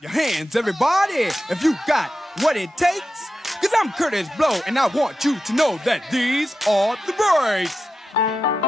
your hands, everybody, if you got what it takes. Cause I'm Curtis Blow, and I want you to know that these are the breaks.